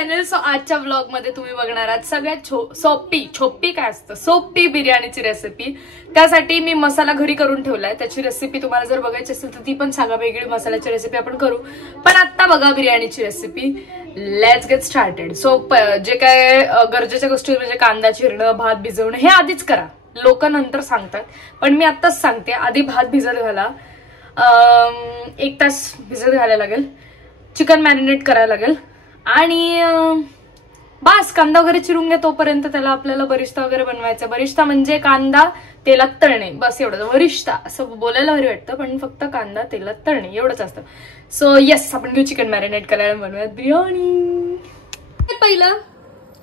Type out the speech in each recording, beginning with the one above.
Channel. So आजच्या blog मध्ये तुम्ही बघणार आहात सगळ्यात सोपी काय असतं सोपी बिर्याणीची रेसिपी. त्यासाठी मी मसाला घरी करून ठेवलाय. त्याची रेसिपी तुम्हाला जर बघायची असेल तर ती पण सांगा, वेगळी मसाल्याची रेसिपी आपण करू. पण आता बघा बिर्याणीची recipe. Let's get started. So जे काय गरजेच्या गोष्टी म्हणजे कांदा चिरणं, भात भिजवणं हे आधीच करा. लोक नंतर सांगतात पण मी आत्ताच सांगते, आधी भात भिजत घाला. 1 तास भिजत घालायला लागेल. चिकन मॅरिनेट करायला लागेल आणि बस कांदा वगैरे चिरून घ्या. तोपर्यंत त्याला आपल्याला बरिस्ता वगैरे बनवायचा. बरिस्ता म्हणजे कांदा तेलात तळणे, बस एवढं. वरिष्ठा असं बोलायला भारी वाटतं पण फक्त कांदा तेलात तळणे एवढंच असतं. सो येस, आपण घेऊ चिकन मॅरिनेट करायला, बनवूयात बिर्याणी. पहिलं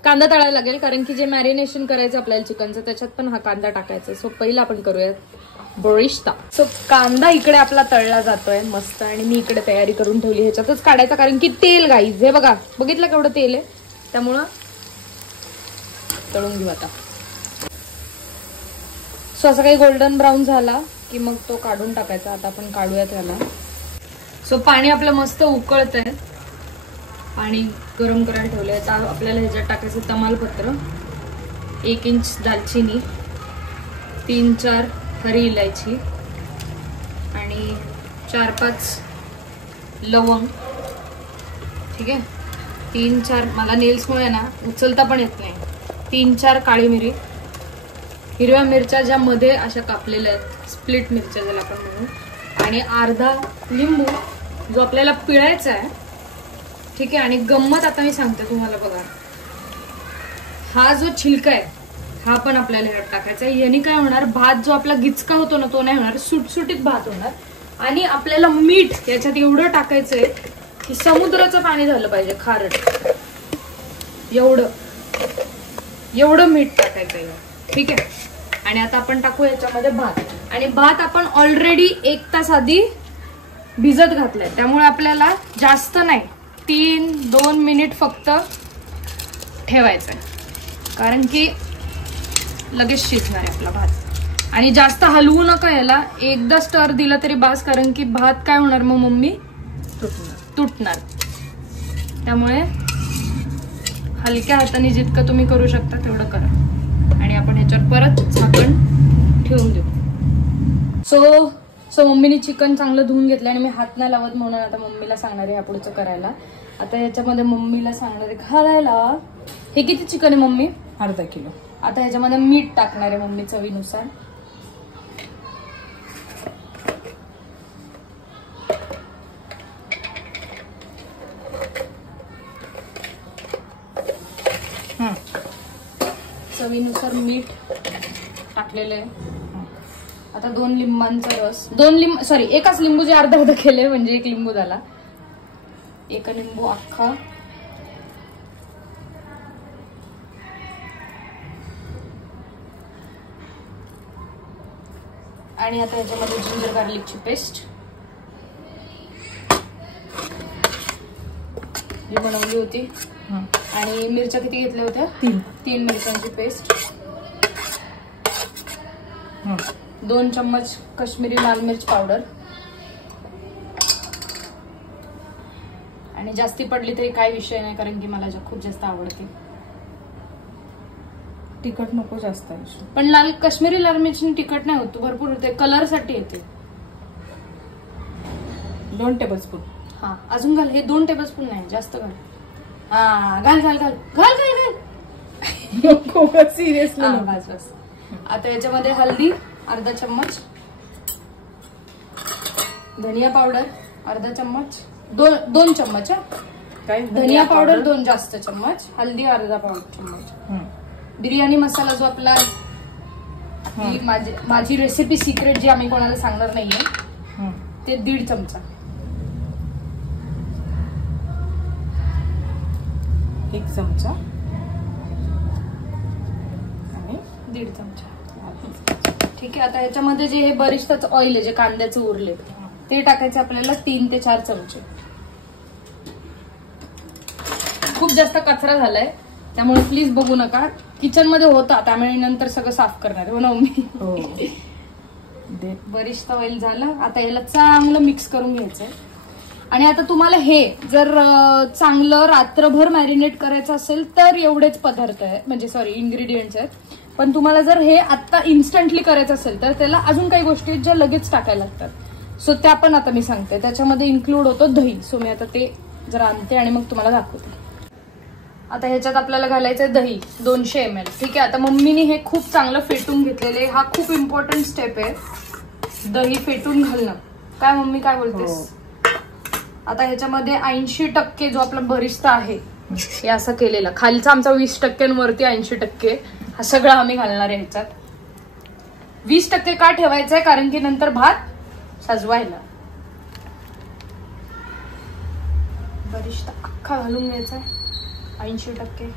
कांदा तळायला लागेल कारण की जे मॅरिनेशन करायचं आपल्याला चिकनचं त्याच्यात पण हा कांदा टाकायचा. सो पहिलं आपण करूयात बरिस्ता. सो कांदा इकडे आपला तळला जातोय मस्त आणि मी इकडे तयारी करून ठेवली. ह्याच्यातच काढायचा कारण की तेल गाईज हे बघा, बघितलं केवढं तेल आहे, त्यामुळं तळून घेऊ आता. सो असं काही गोल्डन ब्राऊन झाला की मग तो काढून टाकायचा. आता आपण काढूया त्याला. सो पाणी आपलं मस्त उकळतंय, पाणी गरम करायला ठेवलंय. आता आपल्याला ह्याच्यात टाकायचं तमालपत्र, 1 इंच दालचिनी, 3-4 हरी इलायची आणि 4-5 लवंग. ठीक आहे, 3-4 मला नेल्समुळे ना उचलता पण येत नाही. 3-4 काळी मिरी, हिरव्या मिरच्या ज्या मध्ये अशा कापलेल्या आहेत, स्प्लिट मिरच्या ज्याला आपण म्हणू, आणि अर्धा लिंबू जो आपल्याला पिळायचा आहे. ठीक आहे, आणि गंमत आता मी सांगते तुम्हाला बघा, हा जो छिलका आहे हा पण आपल्याला ह्यात टाकायचा आहे. याने काय होणार, भात जो आपला गिचका होतो ना तो नाही होणार, सुटसुटीत भात होणार. आणि आपल्याला मीठ याच्यात एवढं टाकायचंय की समुद्राचं पाणी झालं पाहिजे, खारट एवढं मीठ टाकायचंय. ठीक आहे, आणि आता आपण टाकू याच्यामध्ये भात. आणि भात आपण ऑलरेडी 1 तास आधी भिजत घातलाय, त्यामुळे आपल्याला जास्त नाही 3-2 मिनिट फक्त ठेवायचंय कारण की लगेच शिजणार आहे आपला भात. आणि जास्त हलवू नका याला, एकदा स्टर दिला तरी बास कारण की भात काय होणार मग मम्मी तुटणार. त्यामुळे हलक्या हाताने जितकं तुम्ही करू शकता तेवढं करा. आणि आपण ह्याच्यावर परत झाकण ठेवून देऊ. सो मम्मीने चिकन चांगलं धुवून घेतलं आणि मी हात नाही लावत म्हणून आता मम्मीला सांगणार आहे ह्यापुढचं करायला. आता याच्यामध्ये मम्मीला सांगणार आहे घालायला. हे किती चिकन आहे मम्मी? अर्धा किलो. आता ह्याच्यामध्ये मीठ टाकणार आहे मम्मी चवीनुसार. चवीनुसार मीठ टाकलेलं आहे. आता 2 लिंबांचा रस, 2 एकाच लिंबूचे अर्धा केले म्हणजे 1 लिंबू झाला. 1 लिंबू अख्खा. आणि आता ह्याच्यामध्ये जिंजर गार्लिकची पेस्ट जी बनवली होती. आणि मिरच्या किती घेतल्या होत्या? 3 मिरच्यांची पेस्ट. 2 चम्मच काश्मीरी लाल मिर्च पावडर. आणि जास्ती पडली तरी काही विषय नाही कारण की मला खूप जास्त आवडते. तिखट नको जास्त, पण काश्मीरी लाल मिरची तिखट नाही होत, भरपूर होते, कलर साठी येते. 2 टेबलस्पून. हा अजून घाल, हे 2 टेबलस्पून नाही, जास्त घाल. हा घाल घाल घाल घाल घाल घाल. सिरियसली बस. आता याच्यामध्ये हल्दी अर्धा चम्मच, धनिया पावडर अर्धा चम्मच, 2 चम्मच. काय धनिया पावडर 2 जास्त चम्मच, हल्दी अर्धा चम्मच. बिर्याणी मसाला जो आपला, माझी रेसिपी सिक्रेट जी आम्ही कोणाला सांगणार नाहीये, ते 1.5 चमचा. 1 चमचा आणि 1.5 चमचा. ठीक आहे, आता ह्याच्यामध्ये जे हे बरिस्ताचं ऑइल आहे, जे कांद्याचं उरले ते टाकायचं आपल्याला 3 ते 4 चमचे. खूप जास्त कचरा झालाय त्यामुळे प्लीज बघू नका. किचन मध्ये होता त्यामुळे नंतर सगळं साफ करणार हो ना मम्मी. बरिस्ता ऑइल झालं. आता याला चांगलं मिक्स करून घ्यायचंय. आणि आता तुम्हाला हे जर चांगलं रात्रभर मॅरिनेट करायचं असेल तर एवढेच पदार्थ आहेत, म्हणजे सॉरी इन्ग्रेडियंट्स आहेत. पण तुम्हाला जर हे आता इन्स्टंटली करायचं असेल तर त्याला अजून काही गोष्टी आहेत ज्या लगेच टाकायला लागतात. सो त्या पण आता मी सांगते. त्याच्यामध्ये इन्क्लूड होतो दही. सो मी आता ते जरा आणते आणि मग तुम्हाला दाखवते. आता ह्याच्यात आपल्याला घालायचंय दही 200 ml. ठीक आहे. आता मम्मीने हे खूप चांगलं फेटून घेतलेले. हा खूप इम्पॉर्टंट स्टेप आहे, दही फेटून घालणं. काय मम्मी काय बोलतेस? आता ह्याच्यामध्ये 80% जो आपला बरिस्ता आहे हे असं केलेला, खालचा आमचा 20% वरती 80%, हा सगळं आम्ही घालणार आहे ह्याच्यात. 20% का ठेवायचंय? कारण की नंतर भात सजवायला बरिस्ता अख्खा घालून घ्यायचा 80%.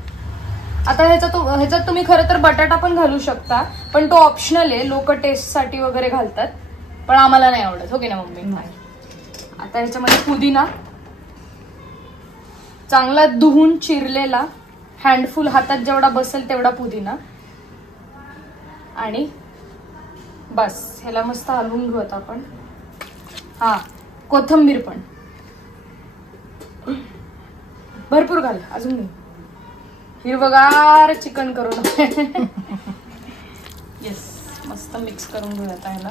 आता ह्याच्यात तुम्ही खरं तर बटाटा पण घालू शकता, पण तो ऑप्शनल आहे. लोक टेस्ट साठी वगैरे घालतात, पण आम्हाला नाही आवडत. हो की ना मम्मी? आता ह्याच्यामध्ये पुदिना चांगला धुवून चिरलेला, हँडफुल, हातात जेवढा बसेल तेवढा पुदिना, आणि बस ह्याला मस्त हलवून घेऊ आता आपण. हा, कोथिंबीर पण भरपूर घाल, अजून नाही. हिरवगार चिकन करून येस, मस्त मिक्स करून घेऊ आता ह्याला.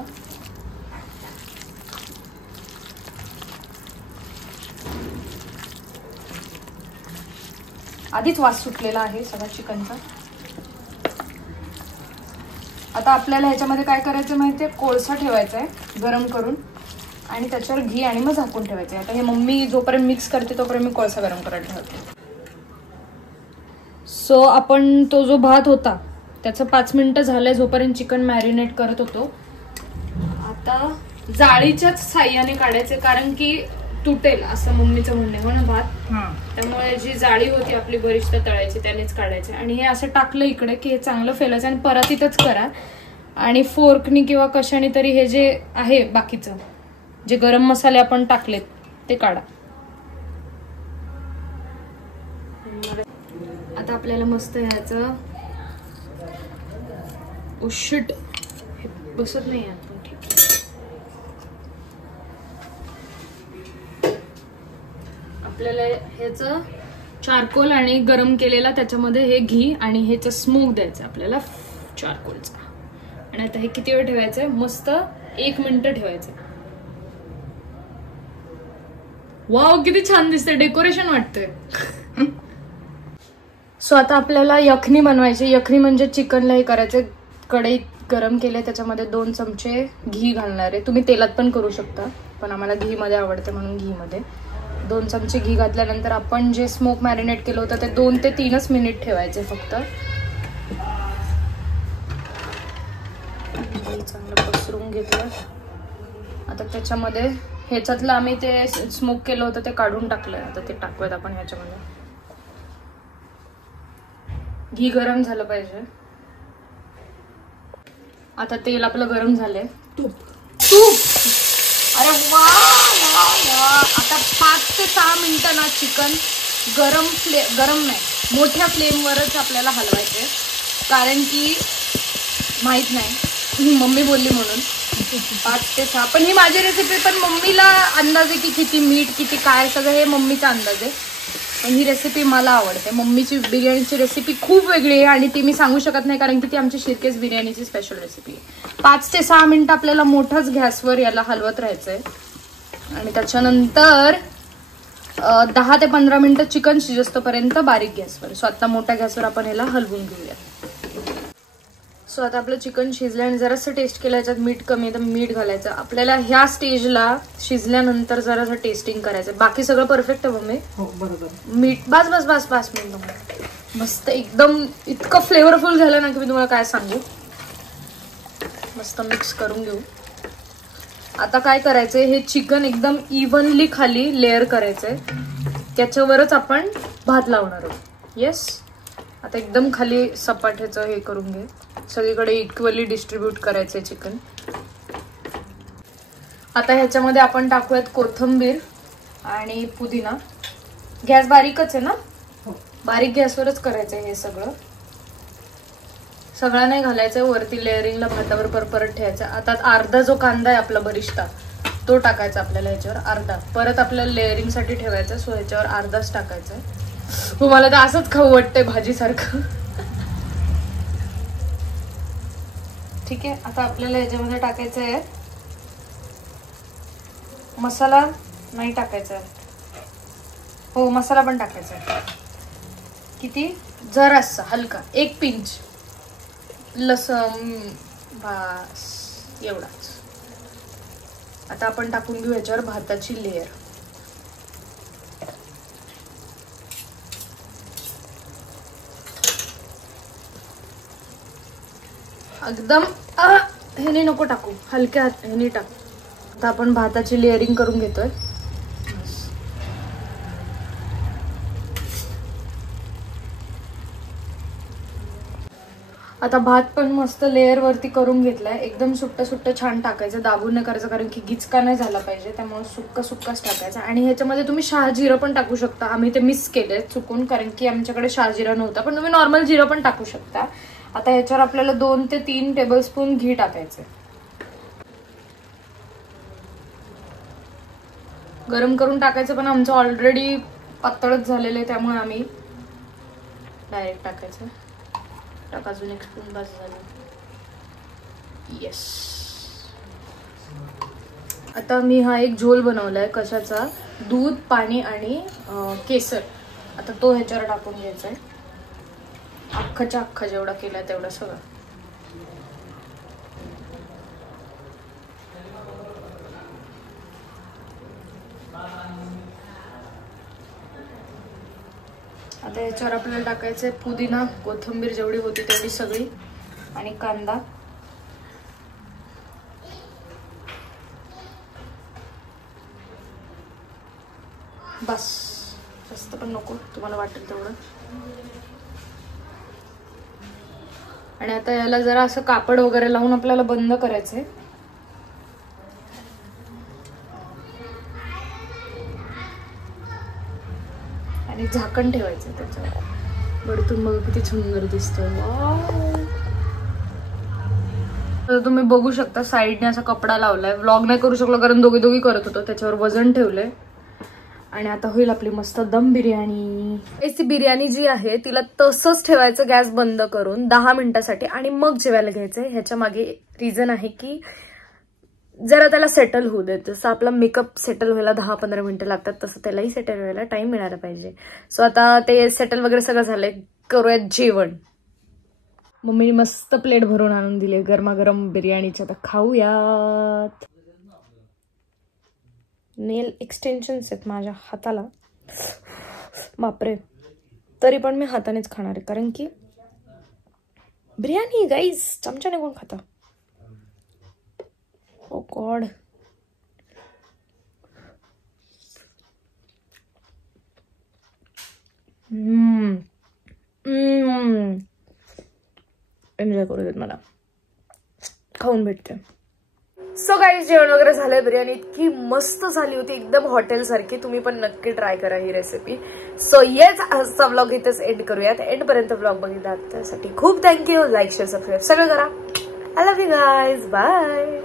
आधीच वास सुटलेला आहे सगळा चिकनचा. आता आपल्याला ह्याच्यामध्ये काय करायचं माहितीये? कोळसा ठेवायचा आहे गरम करून, आणि त्याच्यावर घी, आणि मग झाकून ठेवायचं. आता हे मम्मी जोपर्यंत मिक्स करते तोपर्यंत मी कोळसा गरम करायला ठेवते. सो आपण तो जो भात होता त्याचं 5 मिनिटं झालंय जोपर्यंत चिकन मॅरिनेट करत होतो. आता जाळीच्याच साह्याने काढायचे, कारण की तुटेल असं मम्मीचं म्हणणं आहे. हो ना भात? त्यामुळे जी जाळी होती आपली बरिस्ता तळायची त्यानेच काढायचे. आणि हे असं टाकलं इकडे की हे चांगलं फेलायचं, आणि परत इथंच करा. आणि फोर्कनी किंवा कशाने तरी हे जे आहे बाकीचं जे गरम मसाले आपण टाकलेत ते काढा. आता आपल्याला मस्त ह्याचं उशिट हे बसत नाही आहे. आपल्याला ह्याचं चारकोल आणि गरम केलेला त्याच्यामध्ये हे घी आणि ह्याचं स्मोक द्यायचं आपल्याला चारकोलचा. आणि आता हे किती वेळ ठेवायचंय? मस्त 1 मिनिट ठेवायचं. वाव, किती छान दिसतंय, डेकोरेशन वाटतंय. सो आता आपल्याला यखनी बनवायची. यखनी म्हणजे चिकनला हे करायचं, कढईत गरम केले त्याच्यामध्ये 2 चमचे घी घालणार आहे. तुम्ही तेलात पण करू शकता, पण आम्हाला घी मध्ये आवडते म्हणून घी मध्ये 2 चमचे घी घातल्यानंतर आपण जे स्मोक मॅरिनेट केलं होतं ते 2 ते 3 मिनिट ठेवायचे फक्त. चांगलं पसरून घेतलं. आता त्याच्यामध्ये ह्याच्यातलं आम्ही ते स्मोक केलं होतं ते काढून टाकलंय. आता ते टाकूयात आपण ह्याच्यामध्ये. घी गरम झालं पाहिजे. आता तेल आपलं गरम झालंय. तूप तूप अरे वा वा वा. आता 5 ते 6 मिनिटं ना चिकन गरम नाही, मोठ्या फ्लेमवरच आपल्याला हलवायचे. कारण की माहित नाही, मम्मी बोलली म्हणून 5 ते 6. पण ही माझी रेसिपी, पण मम्मीला अंदाज आहे की किती मीठ किती काय सगळं हे मम्मीचा अंदाज आहे. पण ही रेसिपी मला आवडते. मम्मीची बिर्याणीची रेसिपी खूप वेगळी आहे आणि ती मी सांगू शकत नाही, कारण की ती आमची शिरकेस बिर्याणीची स्पेशल रेसिपी आहे. 5 ते 6 मिनिटं आपल्याला मोठाच गॅसवर याला हलवत राहायचंय. आणि त्याच्यानंतर 10 ते 15 मिनिटं चिकन शिजस्तोपर्यंत बारीक गॅसवर. सो आता मोठ्या गॅसवर आपण ह्याला हलवून घेऊया. सो आता आपलं चिकन शिजलं आणि जरासं टेस्ट केलं, याच्यात मीठ कमी आहे तर मीठ घालायचं. आपल्याला ह्या स्टेजला शिजल्यानंतर जरासं टेस्टिंग करायचं. बाकी सगळं परफेक्ट आहे मम्मी? हो बरोबर. मीठ बस बस बस बस मिनिट. मस्त एकदम इतकं फ्लेवरफुल झालं ना की मी तुम्हाला काय सांगू. मस्त मिक्स करून घेऊ. आता काय करायचंय, हे चिकन एकदम इव्हनली खाली लेअर करायचंय, त्याच्यावरच आपण भात लावणार आहोत. येस. आता एकदम खाली सपाट्याचं हे करून घे, सगळीकडे इक्वली डिस्ट्रीब्यूट करायचंय चिकन. आता ह्याच्यामध्ये आपण टाकूयात कोथिंबीर आणि पुदिना. गॅस बारीकच आहे ना? बारीक गॅसवरच करायचंय हे सगळं. नाही घालायचं वरती लेअरिंगला भातावर परत ठेवायचं. आता अर्धा जो कांदा आहे आपला बरिस्ता तो टाकायचा आपल्याला ह्याच्यावर अर्धा. परत आपल्याला लेअरिंग साठी ठेवायचं, सो ह्याच्यावर अर्धाच टाकायचा आहे. तुम्हाला तर असंच खाऊ वाटतंय भाजी सारखं. ठीक आहे, आता आपल्याला ह्याच्यामध्ये टाकायचं आहे मसाला. नाही टाकायचा आहे, हो मसाला पण टाकायचा आहे. किती? जरासा हलका, 1 पिंच लसूण, बस एवढाच. आता आपण टाकून घेऊ याच्यावर भाताची लेयर. एकदम ह्याने नको टाकू, हलक्या ह्याने टाक. आता आपण भाताची लेअरिंग करून घेतोय. आता भात पण मस्त लेअर वरती करून घेतलाय. एकदम सुट्ट सुट्ट छान टाकायचं, दाबून नाही करायचं, कारण की गिचका नाही झाला पाहिजे, त्यामुळे सुक्का सुक्काच टाकायचा. आणि ह्याच्यामध्ये तुम्ही शहाजिरं पण टाकू शकता. आम्ही ते मिस केले चुकून, कारण की आमच्याकडे शहाजिरा नव्हता, पण तुम्ही नॉर्मल जिरं पण टाकू शकता. आता ह्याच्यावर आपल्याला 2 ते 3 टेबलस्पून घी टाकायचे. गरम करून टाकायचं, पण आमचं ऑलरेडी पातळच झालेलं आहे, त्यामुळे आम्ही डायरेक्ट टाकायचं. टाक अजून 1 स्पून बस झालं. येस. आता मी हा एक झोल बनवलाय. कशाचा? दूध, पाणी आणि केसर. आता तो ह्याच्यावर टाकून घ्यायचा आहे. अख्खाच्या अख्खा जेवढा केलाय तेवढा सगळं. आता ह्याच्यावर आपल्याला टाकायचंय पुदिना, कोथिंबीर जेवढी होती तेवढी सगळी, आणि कांदा. बस, जास्त पण नको, तुम्हाला वाटेल तेवढं. आणि आता याला जरा असं कापड वगैरे लावून आपल्याला बंद करायचंय. आणि झाकण ठेवायचं त्याच्यावर. वरतून बघा किती सुंदर दिसतोय. तुम्ही बघू शकता साईडने असा कपडा लावलाय. व्लॉग नाही करू शकलो कारण दोघी करत होतो. त्याच्यावर वजन ठेवलंय. आणि आता होईल आपली मस्त दम बिर्याणी. ती बिर्याणी जी आहे तिला तसंच ठेवायचं गॅस बंद करून 10 मिनिटासाठी, आणि मग जेवायला घ्यायचंय. ह्याच्या मागे रिझन आहे की जरा त्याला सेटल होऊ दे. जसं आपला मेकअप सेटल व्हायला 10-15 मिनिटं लागतात, तसं त्यालाही सेटल व्हायला टाइम मिळाला पाहिजे. सो आता ते सेटल वगैरे सगळं झालंय, करूयात जेवण. मम्मीने मस्त प्लेट भरून आणून दिली गरमागरम बिर्याणीच्या. आता खाऊयात. नेल एक्सटेन्शन्स आहेत माझ्या हाताला, बापरे. तरी पण मी हातानेच खाणार आहे, कारण की बिर्याणी गाईज चमच्याने कोण खाता. ओ गॉड. एन्जॉय करू देत मला, खाऊन भेटते. सो गाईज जेवण वगैरे झालंय. बिर्याणी इतकी मस्त झाली होती, एकदम हॉटेल सारखी. तुम्ही पण नक्की ट्राय करा ही रेसिपी. सो येस, आजचा व्लॉग इथेच एंड करूयात. एंड पर्यंत व्लॉग बघितला त्यासाठी खूप थँक्यू. लाईक, शेअर, सबस्क्राईब सगळं करा. I love you guys. Bye.